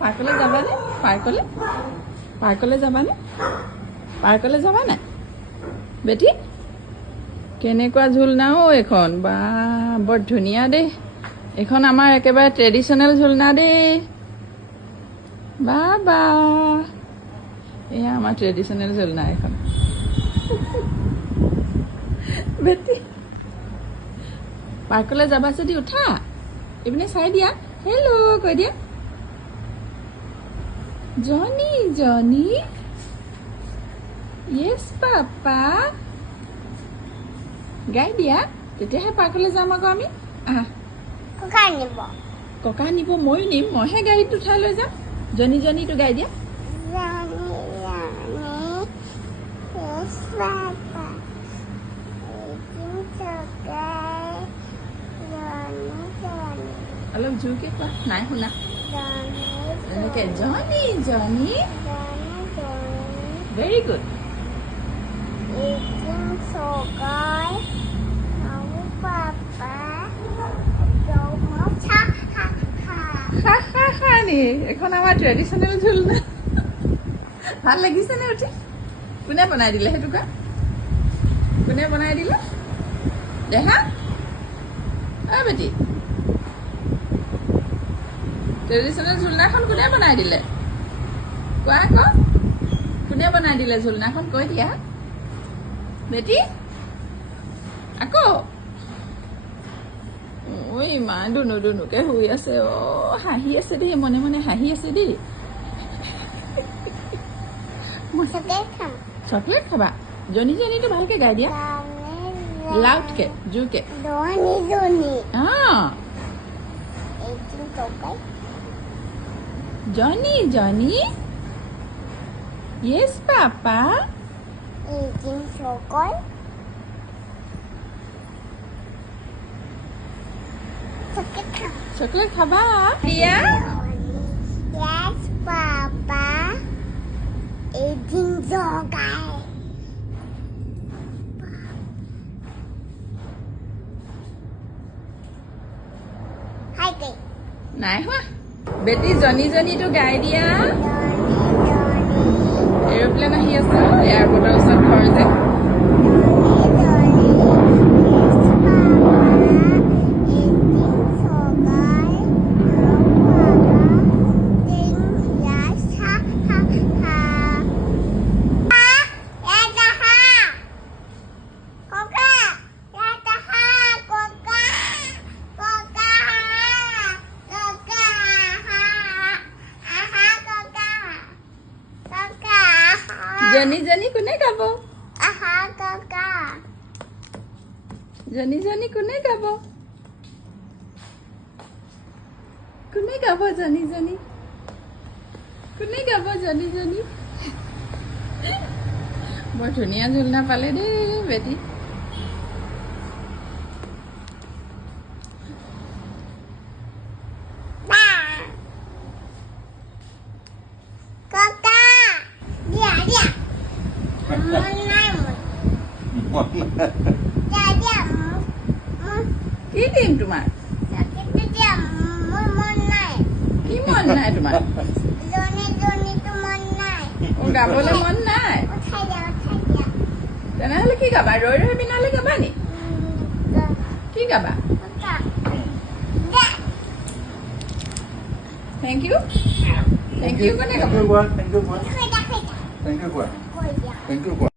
পাৰ্কলৈ যাবানে? পাৰ্কলৈ যাবানে? পাৰ্কলৈ যাবা নাই বেটি? কেনেকুৱা ঝুলনা এইখন বা বৰ ধুনীয়া দেই। এইখন আমাৰ একেবাৰে ট্ৰেডিশ্যনেল ঝুলনা দেই। বা বা এয়া আমাৰ ট্ৰেডিশ্যনেল ঝুলনা এখন। বেটি পাৰ্কলৈ যাবা যদি উঠা, এইপিনে চাই দিয়া। হেল্ল' কৈ দিয়া। জনি য়েছ পাপা গাই দিয়া, তেতিয়াহে পাৰ্কলৈ যাম আকৌ আমি। আহা ককা নিব, ময়ো নিম, মইহে গাড়ীত উঠাই লৈ যাম। জনিটো গাই দিয়া। অলপ জোৰকে কোৱা, নাই শুনা। এনেকে জনি ভেৰি গুড। এখন আমাৰ ট্ৰেডিশ্যনেল ঝুলনা। ভাল লাগিছে নে উঠি? কোনে বনাই দিলে সেইটো কোৱা? কোনে বনাই দিলে? দেহা বেটি, ট্ৰেডিশ্যনেল ঝুলনাখন কোনে বনাই দিলে? কোৱা আকৌ, কোনে বনাই দিলে ঝুলনাখন? কৈ দিয়া বেটি। আকৌ ঐ ইমান দুনুকে শুই আছে। হাঁহি আছে দেই, মনে মনে হাঁহি আছে দেই। চকলেট খাবা? জনিটো ভালকে গাই দিয়া, লাউডকে, জোৰকে। জনি য়েছ পাপা। চকলেট খাবা দিয়া? Yes, Papa. Eating chocolate. Hi, Dad. নাই হোৱা বেটি, জনিটো গাই দিয়া। এৰোপ্লেন আহি আছে, এয়াৰপৰ্টৰ ওচৰত ঘৰ যে। জনি কোনে গাব? জনি কোনে গাব? কোনে গাব? জনি কোনে গাব? জনি বৰ ধুনীয়া ঝুলনা পালে দেই বেটি। কি দিম তোমাক? কি মন নাই তোমাৰ? গাবলৈ মন নাই? তেনেহলে কি গাবা? ৰৈ বিনালে গাবা নি? কি গাবা? থেংক ইউ কোনে গাব? Thank you.